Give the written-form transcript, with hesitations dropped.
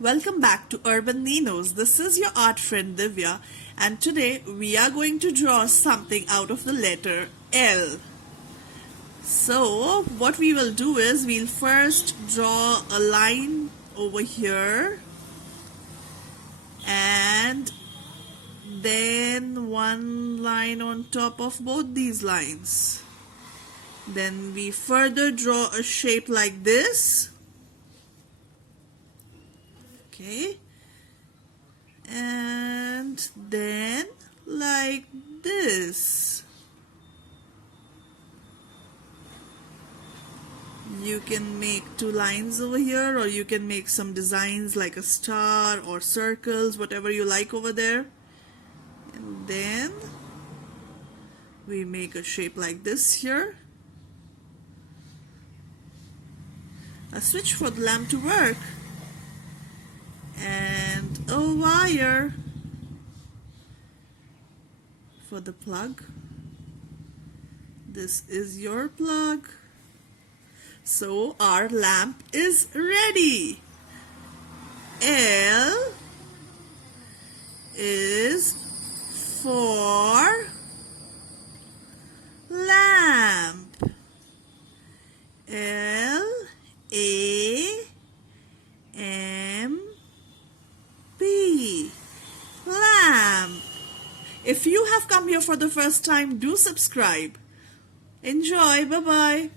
Welcome back to Urban Ninos. This is your art friend Divya, and today we are going to draw something out of the letter L. So, what we will do is we'll first draw a line over here and then one line on top of both these lines. Then we further draw a shape like this. Okay, and then like this. You can make two lines over here, or you can make some designs like a star or circles, whatever you like over there. And then we make a shape like this here. A switch for the lamp to work. And a wire for the plug. This is your plug. So our lamp is ready. L is for lamp. L-A-M-P. Lamp. If you have come here for the first time, do subscribe. Enjoy. Bye-bye.